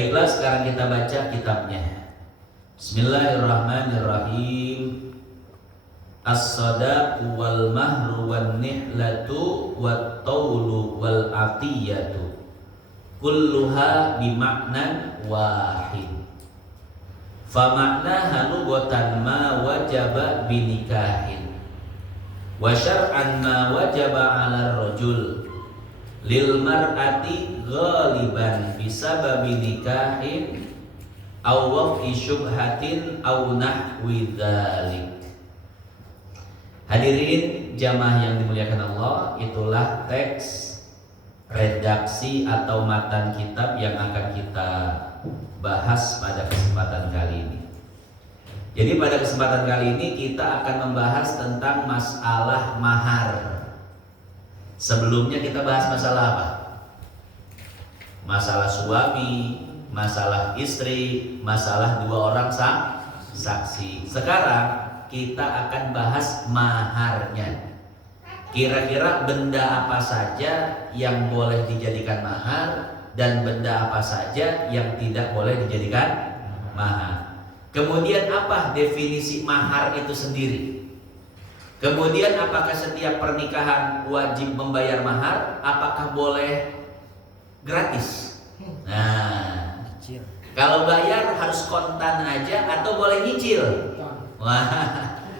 Baiklah, sekarang kita baca kitabnya. Bismillahirrahmanirrahim. As-sadaqu wal mahru wan nihlatu wat taulu wal atiyatu kulluha bima'nan wahid. Fa ma'naha lughatan ma wajaba binikahin wa syar'an ma wajaba 'ala rajul lil mar'ati ghaliban bisababi nikahin aw waqi syubhatin aw nahwi dzalik. Hadirin jamaah yang dimuliakan Allah, itulah teks redaksi atau matan kitab yang akan kita bahas pada kesempatan kali ini. Jadi pada kesempatan kali ini kita akan membahas tentang masalah mahar. Sebelumnya kita bahas masalah apa? Masalah suami, masalah istri, masalah dua orang saksi. Sekarang kita akan bahas maharnya. Kira-kira benda apa saja yang boleh dijadikan mahar dan benda apa saja yang tidak boleh dijadikan mahar. Kemudian apa definisi mahar itu sendiri? Kemudian apakah setiap pernikahan wajib membayar mahar? Apakah boleh gratis? Nah, kalau bayar harus kontan aja atau boleh nyicil? Wah,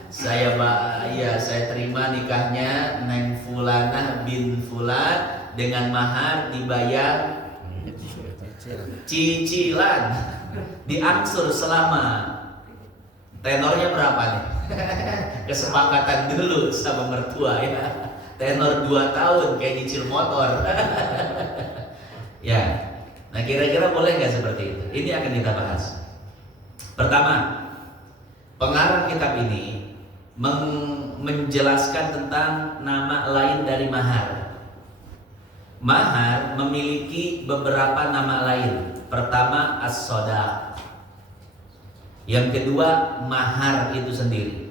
saya terima nikahnya Neng Fulanah bin Fulan dengan mahar dibayar cicilan, diangsur selama tenornya berapa nih? Kesepakatan dulu sama mertua ya. Tenor 2 tahun kayak nyicil motor. Ya. Nah, kira-kira boleh nggak seperti itu? Ini akan kita bahas. Pertama, pengarang kitab ini menjelaskan tentang nama lain dari mahar. Mahar memiliki beberapa nama lain. Pertama, as-sadaq. Yang kedua, mahar itu sendiri.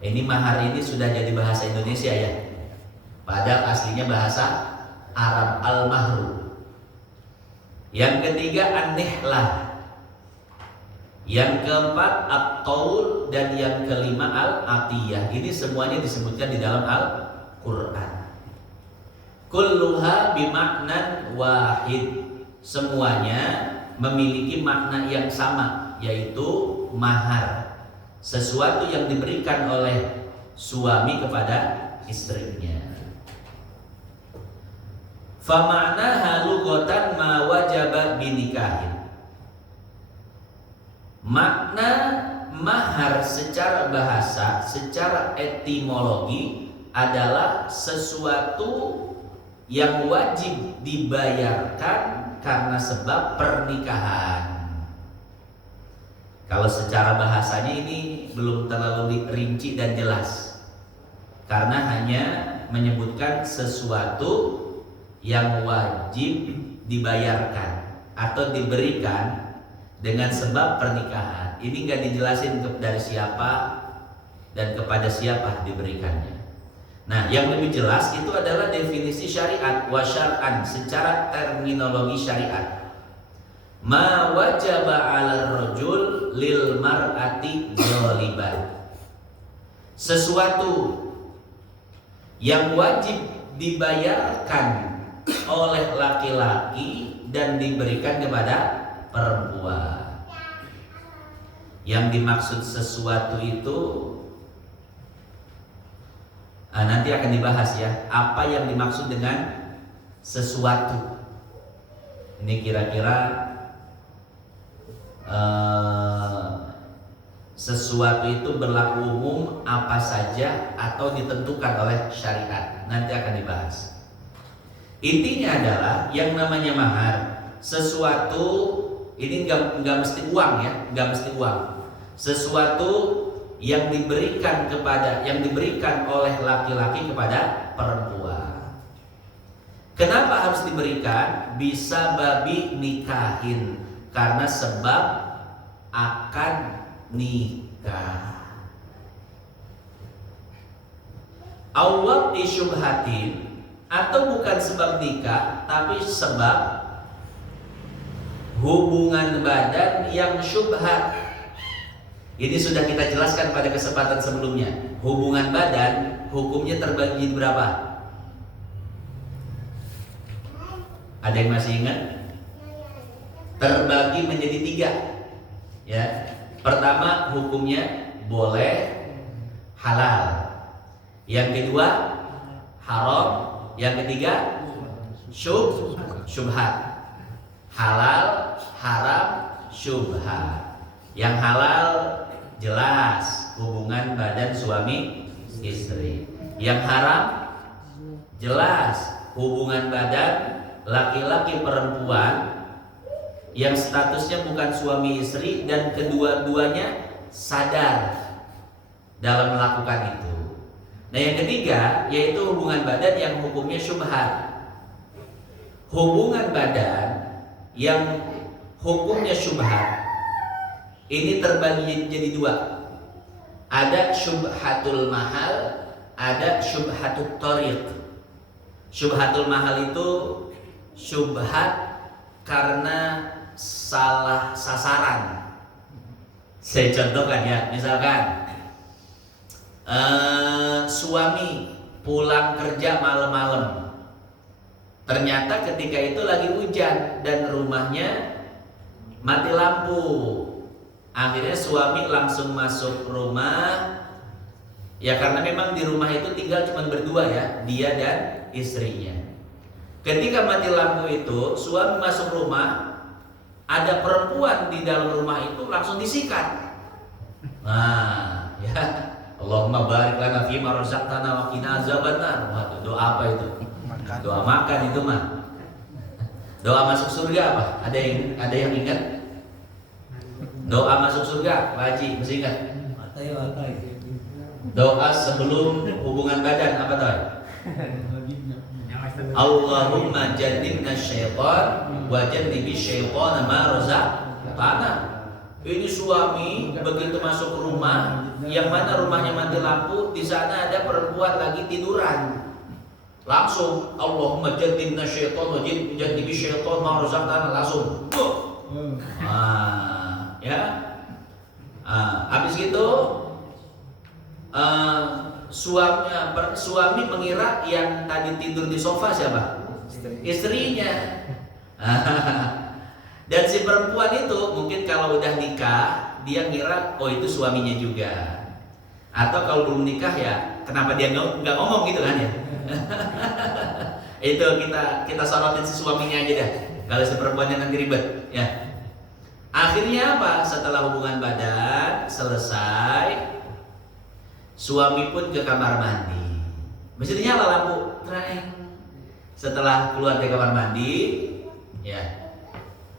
Ini mahar ini sudah jadi bahasa Indonesia ya. Padahal aslinya bahasa Arab, al-mahru. Yang ketiga, an-nihlah. Yang keempat, at-taul. Dan yang kelima, al-atiyah. Ini semuanya disebutkan di dalam Al-Quran. Kulluha bimaknan wahid. Semuanya memiliki makna yang sama, yaitu mahar. Sesuatu yang diberikan oleh suami kepada istrinya. Fama'naha lughatan ma wajaba binikahin. Makna mahar secara bahasa, secara etimologi adalah sesuatu yang wajib dibayarkan karena sebab pernikahan. Kalau secara bahasanya ini belum terlalu rinci dan jelas, karena hanya menyebutkan sesuatu yang wajib dibayarkan atau diberikan dengan sebab pernikahan. Ini nggak dijelasin dari siapa dan kepada siapa diberikannya. Nah, yang lebih jelas itu adalah definisi syariat wa syar'an secara terminologi syariat. Ma wajaba 'alal rajul lil mar'ati ghaliban. Sesuatu yang wajib dibayarkan oleh laki-laki dan diberikan kepada perempuan. Yang dimaksud sesuatu itu nanti akan dibahas ya. Apa yang dimaksud dengan sesuatu? Ini kira-kira sesuatu itu berlaku umum apa saja atau ditentukan oleh syariat. Nanti akan dibahas. Intinya adalah yang namanya mahar, sesuatu ini nggak mesti uang ya, nggak mesti uang. Sesuatu yang diberikan oleh laki-laki kepada perempuan. Kenapa harus diberikan? Bisa babi nikahin, karena sebab akan nikah. Awwab isyubhatin, atau bukan sebab nikah tapi sebab hubungan badan yang syubhat. Ini sudah kita jelaskan pada kesempatan sebelumnya. Hubungan badan hukumnya terbagi jadi berapa? Ada yang masih ingat? Terbagi menjadi 3. Ya. Pertama, hukumnya boleh, halal. Yang kedua, haram. Yang ketiga, syubhat. Halal, haram, syubhat. Yang halal jelas hubungan badan suami istri. Yang haram jelas hubungan badan laki-laki perempuan yang statusnya bukan suami istri dan kedua-duanya sadar dalam melakukan itu. Nah, yang ketiga yaitu hubungan badan yang hukumnya syubhat. Hubungan badan yang hukumnya syubhat ini terbagi jadi 2. Ada syubhatul mahal, ada syubhatul thariq. Syubhatul mahal itu syubhat karena salah sasaran. Saya contohkan ya, misalkan suami pulang kerja malam-malam. Ternyata ketika itu lagi hujan dan rumahnya mati lampu. Akhirnya suami langsung masuk rumah. Ya karena memang di rumah itu tinggal cuma berdua ya, dia dan istrinya. Ketika mati lampu itu, suami masuk rumah, ada perempuan di dalam rumah itu langsung disikat. Nah, ya Allahumma barik lana fima razaqtana wa qina azabannar. Waduh, doa apa itu? Doa makan itu mah. Doa masuk surga apa? Ada yang ingat? Doa masuk surga, Pak Haji, masih ingat? Doa sebelum hubungan badan apa tuh? Allahumma jannibna syaitan wa jannibi syaitan ma razaqtana. Ini suami begitu masuk rumah, yang mana rumahnya mati lampu, di sana ada perempuan lagi tiduran. Langsung Allahumma jannibna syaitan wa jannibi syaitan ma razaqtana, langsung. Ya. Habis gitu suami mengira yang tadi tidur di sofa siapa? Istrinya. Dan si perempuan itu mungkin kalau udah nikah dia ngira oh itu suaminya juga. Atau kalau belum nikah ya kenapa dia nggak ngomong gitu kan ya? Itu kita sorotin si suaminya aja dah. Kalau si perempuannya nanti ribet ya. Akhirnya apa? Setelah hubungan badan selesai, suami pun ke kamar mandi. Mesti nyala lampu, terang. Setelah keluar dari kamar mandi, ya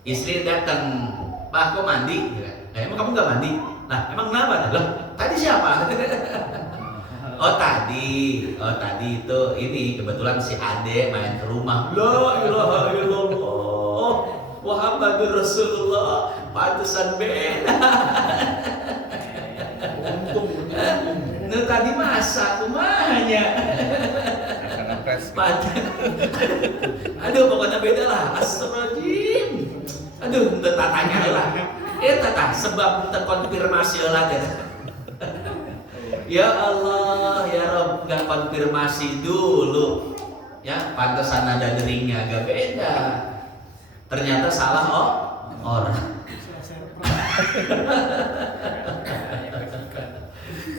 istri datang, Pak kok mandi? Emang kamu nggak mandi? Nah emang kenapa? Loh, tadi siapa? Oh tadi itu ini kebetulan si Ade main ke rumah. La ilaha illallah, Muhammadur Rasulullah, pantesan beda. Nah tadi masak kumanya. Aduh pokoknya beda lah. Astagfirullahaladzim. Aduh udah tatanya lah. Tata sebab terkonfirmasi lah deh. Ya Allah ya Rob nggak konfirmasi dulu. Ya pantesan ada deringnya agak beda. Ternyata salah orang.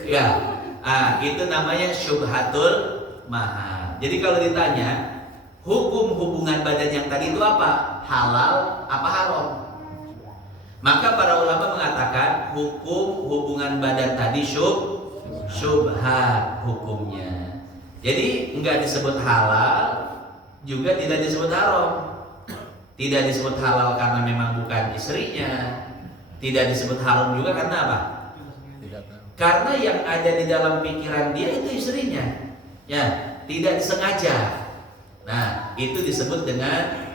Ya, itu namanya syubhatul mahal. Jadi kalau ditanya hukum hubungan badan yang tadi itu apa? Halal apa haram? Maka para ulama mengatakan hukum hubungan badan tadi syubhat hukumnya. Jadi enggak disebut halal, juga tidak disebut haram. Tidak disebut halal karena memang bukan istrinya. Tidak disebut haram juga karena apa? Karena yang ada di dalam pikiran dia itu istrinya. Ya, tidak disengaja. Nah, itu disebut dengan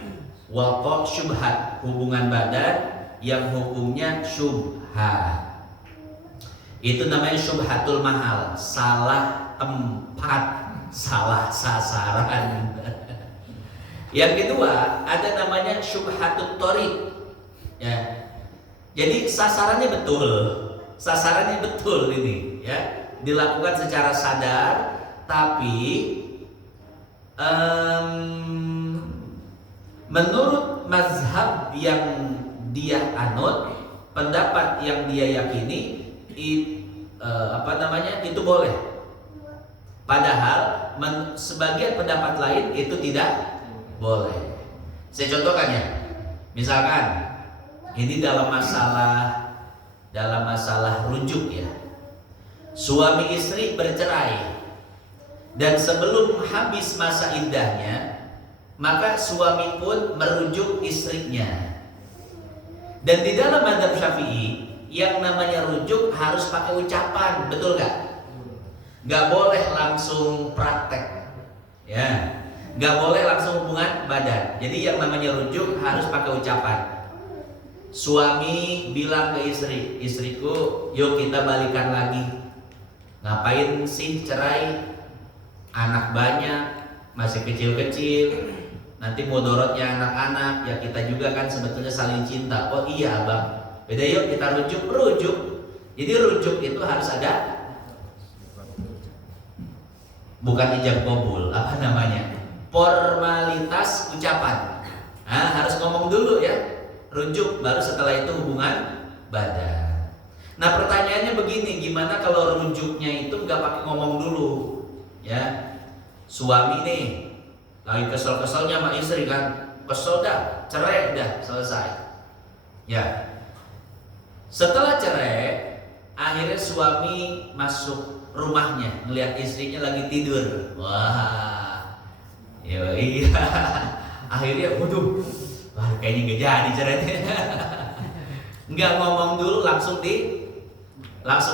waqa syubhat, hubungan badan yang hukumnya syubhat. Itu namanya syubhatul mahal, salah tempat, salah sasaran. Yang kedua, ada namanya syubhatut thariq. Ya. Jadi sasarannya betul ini, ya. Dilakukan secara sadar, tapi menurut mazhab yang dia anut, pendapat yang dia yakini, itu boleh. Padahal sebagian pendapat lain itu tidak boleh. Saya contohkan ya. Misalkan ini dalam masalah rujuk ya. Suami istri bercerai dan sebelum habis masa iddahnya, maka suami pun merujuk istrinya. Dan di dalam mazhab Syafi'i, yang namanya rujuk harus pakai ucapan, betul gak? Gak boleh langsung praktek, ya. Gak boleh langsung hubungan badan. Jadi yang namanya rujuk harus pakai ucapan. Suami bilang ke istri, istriku, yuk kita balikan lagi. Ngapain sih cerai? Anak banyak, masih kecil-kecil, nanti mudorotnya anak-anak, ya kita juga kan sebetulnya saling cinta. Oh iya abang, beda yuk kita rujuk. Jadi rujuk itu harus ada, bukan ijab qabul, apa namanya, formalitas ucapan. Harus ngomong dulu ya, rujuk, baru setelah itu hubungan badan. Nah pertanyaannya begini, gimana kalau rujuknya itu nggak pakai ngomong dulu? Ya, suami nih lagi kesel-keselnya sama istri kan, kesel dah, cerai dah, selesai. Ya, setelah cerai, akhirnya suami masuk rumahnya, ngelihat istrinya lagi tidur. Wah, iya, akhirnya, wah kayaknya nggak jadi cerainya. Nggak ngomong dulu, langsung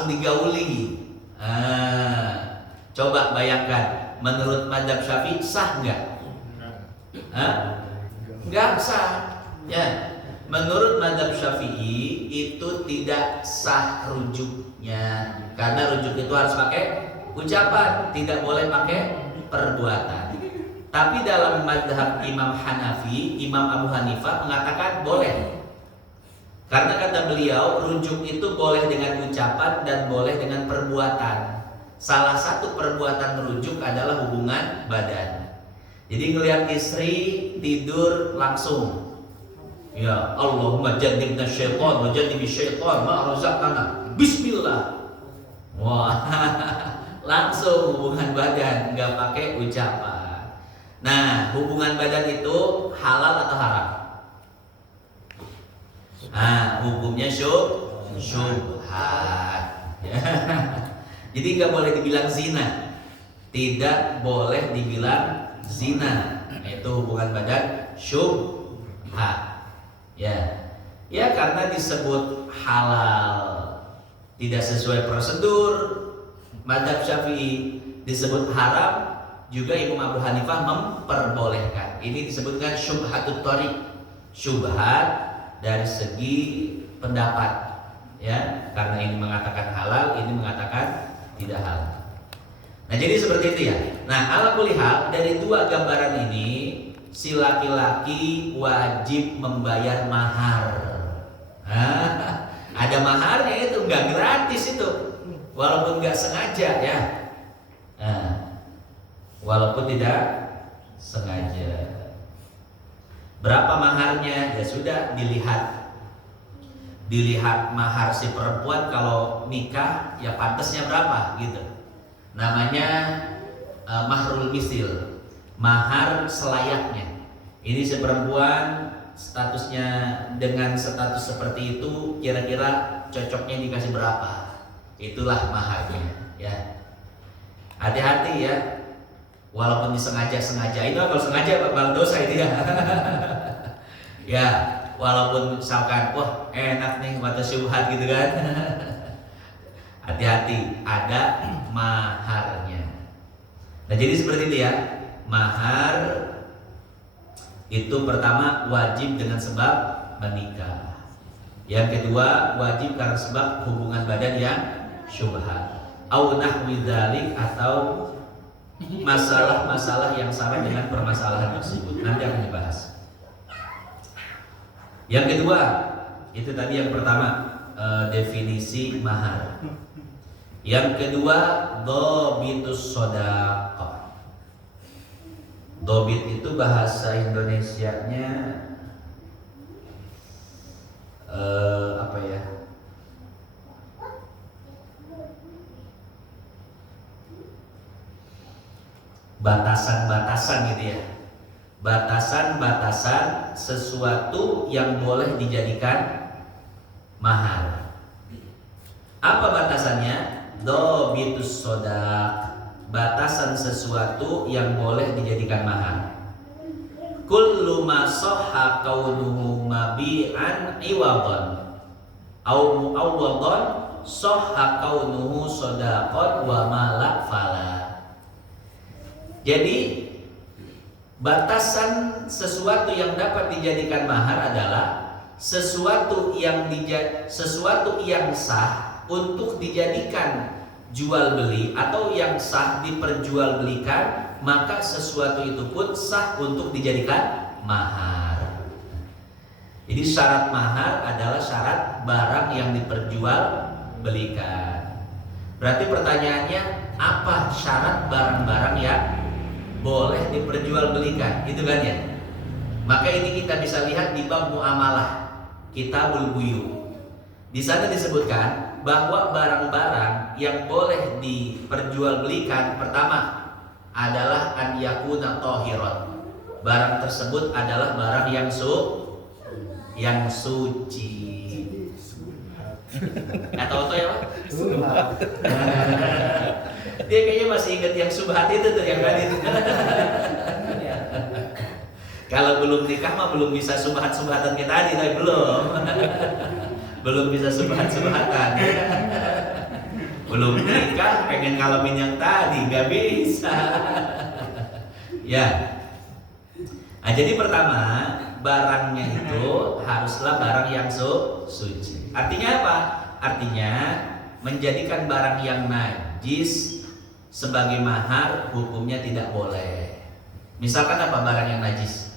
digauli. Coba bayangkan, menurut mazhab Syafi'i sah nggak? Nggak sah. Ya, menurut mazhab Syafi'i itu tidak sah rujuknya, karena rujuk itu harus pakai ucapan, tidak boleh pakai perbuatan. Tapi dalam mazhab Imam Hanafi, Imam Abu Hanifah mengatakan boleh. Karena kata beliau, rujuk itu boleh dengan ucapan dan boleh dengan perbuatan. Salah satu perbuatan merujuk adalah hubungan badan. Jadi ngelihat istri tidur langsung, ya Allahumma jannibna syaitan wa jannibi syaitan ma razaqtana. Bismillah. Wah, langsung hubungan badan, nggak pakai ucapan. Nah, hubungan badan itu halal atau haram? Hukumnya syubhat. Jadi nggak boleh dibilang zina, tidak boleh dibilang zina. Itu hubungan badan syubhat. Ya karena disebut halal, tidak sesuai prosedur. Mazhab Syafi'i disebut haram, juga Imam Abu Hanifah memperbolehkan. Ini disebutkan syubhatut thariq, syubhat dari segi pendapat. Ya, karena ini mengatakan halal, ini mengatakan tidak halal. Nah jadi seperti itu ya. Nah ala kulli hal, dari dua gambaran ini, si laki-laki wajib membayar mahar. Ada maharnya, itu nggak gratis itu, walaupun nggak sengaja ya. Walaupun tidak sengaja. Berapa maharnya? Ya sudah, dilihat mahar si perempuan. Kalau nikah ya pantasnya berapa gitu. Namanya mahrul misil, mahar selayaknya. Ini si perempuan statusnya dengan status seperti itu, kira-kira cocoknya dikasih berapa? Itulah maharnya ya. Hati-hati ya, walaupun disengaja-sengaja. Itu kalau sengaja bakal dosa itu ya. Ya, walaupun misalkan wah enak nih mata syubhat gitu kan. Hati-hati, ada maharnya. Nah jadi seperti itu ya. Mahar itu pertama wajib dengan sebab menikah. Yang kedua wajib karena sebab hubungan badan yang syubhat. Au nahwi dzalik, atau masalah-masalah yang sama dengan permasalahan tersebut. Nanti akan dibahas. Yang kedua, Itu tadi yang pertama, definisi mahar. Yang kedua, dhabitus shadaqah. Dhabit itu bahasa Indonesianya apa ya? Batasan-batasan gitu ya. Batasan-batasan sesuatu yang boleh dijadikan mahar. Apa batasannya? Dhabitus shadaq. Batasan sesuatu yang boleh dijadikan mahar. Kullu ma sahha kaunuhu mabi'an iwadan au muawwadan sahha kaunuhu shadaqan wa ma la fala. Jadi batasan sesuatu yang dapat dijadikan mahar adalah sesuatu yang sah untuk dijadikan jual beli atau yang sah diperjualbelikan, maka sesuatu itu pun sah untuk dijadikan mahar. Jadi syarat mahar adalah syarat barang yang diperjualbelikan. Berarti pertanyaannya, apa syarat barang-barang yang boleh diperjualbelikan, itu kan ya? Maka ini kita bisa lihat di bab muamalah, Kitabul Buyu. Di sana disebutkan bahwa barang-barang yang boleh diperjualbelikan, pertama adalah an yakuna tahiran. Barang tersebut adalah barang yang suci. Atau ya Pak? Dia kayaknya masih ingat yang subhat itu tuh, yang tadi itu. Kalau belum nikah mah belum bisa subhat-subhatan kita tadi, tapi belum bisa subhat-subhatan. Belum nikah pengen ngalamin yang tadi, nggak bisa. Ya. Nah, jadi pertama, barangnya itu haruslah barang yang suci. Artinya apa? Artinya menjadikan barang yang najis sebagai mahar hukumnya tidak boleh. Misalkan apa barang yang najis?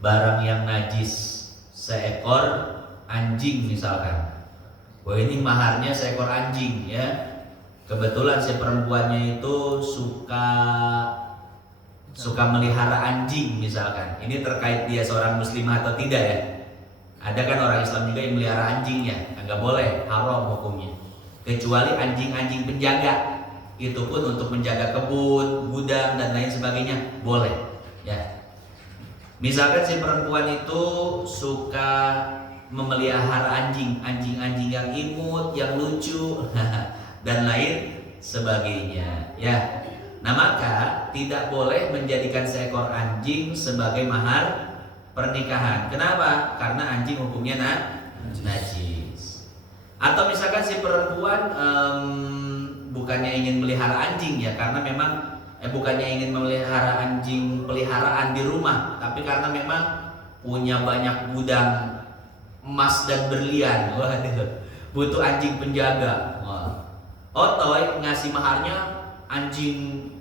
Barang yang najis, seekor anjing misalkan. Wah, ini maharnya seekor anjing ya. Kebetulan si perempuannya itu suka melihara anjing misalkan. Ini terkait dia seorang muslimah atau tidak ya. Ada kan orang Islam juga yang melihara anjingnya, nggak boleh, haram hukumnya. Kecuali anjing-anjing penjaga, itu pun untuk menjaga kebun, gudang dan lain sebagainya boleh. Ya. Misalkan si perempuan itu suka memelihara anjing-anjing yang imut, yang lucu, dan lain sebagainya. Ya. Nah, maka tidak boleh menjadikan seekor anjing sebagai mahar pernikahan. Kenapa? Karena anjing hukumnya najis. Atau misalkan si perempuan bukannya ingin melihara anjing ya, karena memang bukannya ingin memelihara anjing peliharaan di rumah, tapi karena memang punya banyak gudang emas dan berlian. Waduh, butuh anjing penjaga. Wah. Otoy ngasih maharnya anjing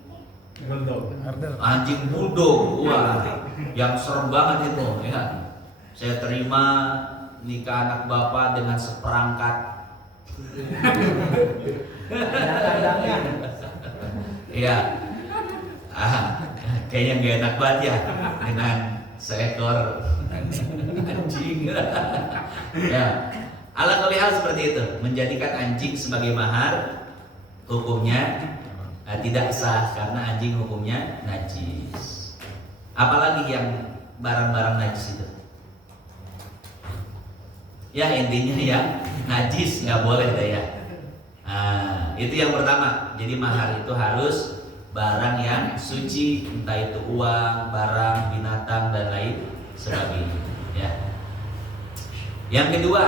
bulldog. Wah, yang serem banget itu ya. Saya terima nikah anak bapak dengan seperangkat. Iya. Kayaknya gak enak banget ya dengan seekor anjing. Ya. Ala kulli hal seperti itu, menjadikan anjing sebagai mahar hukumnya tidak sah karena anjing hukumnya najis. Apalagi yang barang-barang najis itu? Ya intinya yang najis nggak boleh deh ya. Nah, itu yang pertama. Jadi mahar itu harus barang yang suci, entah itu uang, barang, binatang dan lain sebagainya. Ya. Yang kedua,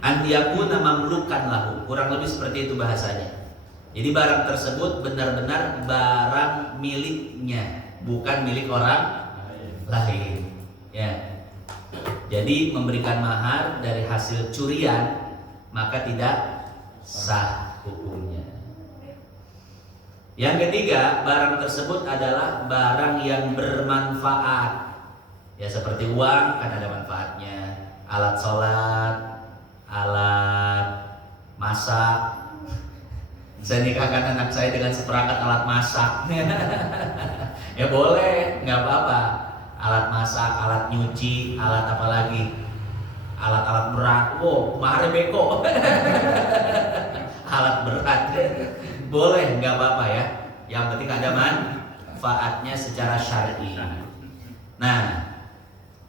an yakuna mamlukan lahu, kurang lebih seperti itu bahasanya. Jadi barang tersebut benar-benar barang miliknya, bukan milik orang lain. Ya. Jadi memberikan mahar dari hasil curian maka tidak sah hukumnya. Yang ketiga, barang tersebut adalah barang yang bermanfaat. Ya seperti uang kan ada manfaatnya, alat sholat, alat masak. Saya nikahkan anak saya dengan seperangkat alat masak. Ya boleh, nggak apa-apa. Alat masak, alat nyuci, alat apa lagi? Alat-alat berat. Wow, mahal beko. Alat berat. Boleh, nggak apa-apa ya. Yang penting ada manfaatnya secara syar'i. Nah,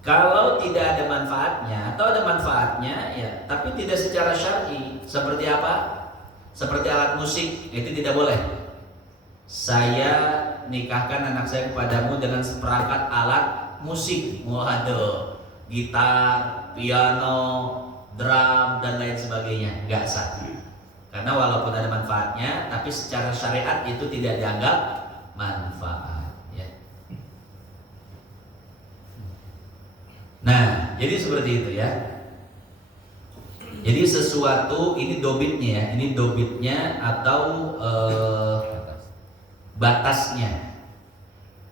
kalau tidak ada manfaatnya atau ada manfaatnya ya, tapi tidak secara syar'i, seperti apa? Seperti alat musik, itu tidak boleh. Saya nikahkan anak saya kepadamu dengan seperangkat alat musik. Waduh, gitar, piano, drum dan lain sebagainya, nggak sah. Karena walaupun ada manfaatnya, tapi secara syariat itu tidak dianggap manfaat. Ya. Nah, jadi seperti itu ya. Jadi sesuatu ini dobitnya ya, ini dobitnya atau batasnya.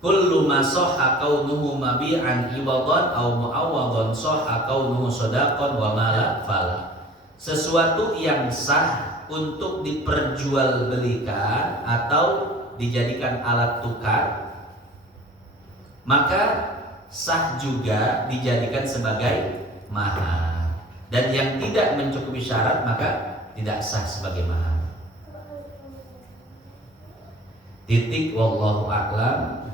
Kullu ma sahha kaunuhu mabi'an iwadan aw mu'awwadan sahha kaunuhu shadaqan wa ma la fala. Sesuatu yang sah untuk diperjualbelikan atau dijadikan alat tukar, maka sah juga dijadikan sebagai mahar. Dan yang tidak mencukupi syarat maka tidak sah sebagai mahar. Titik, wallahu a'lam.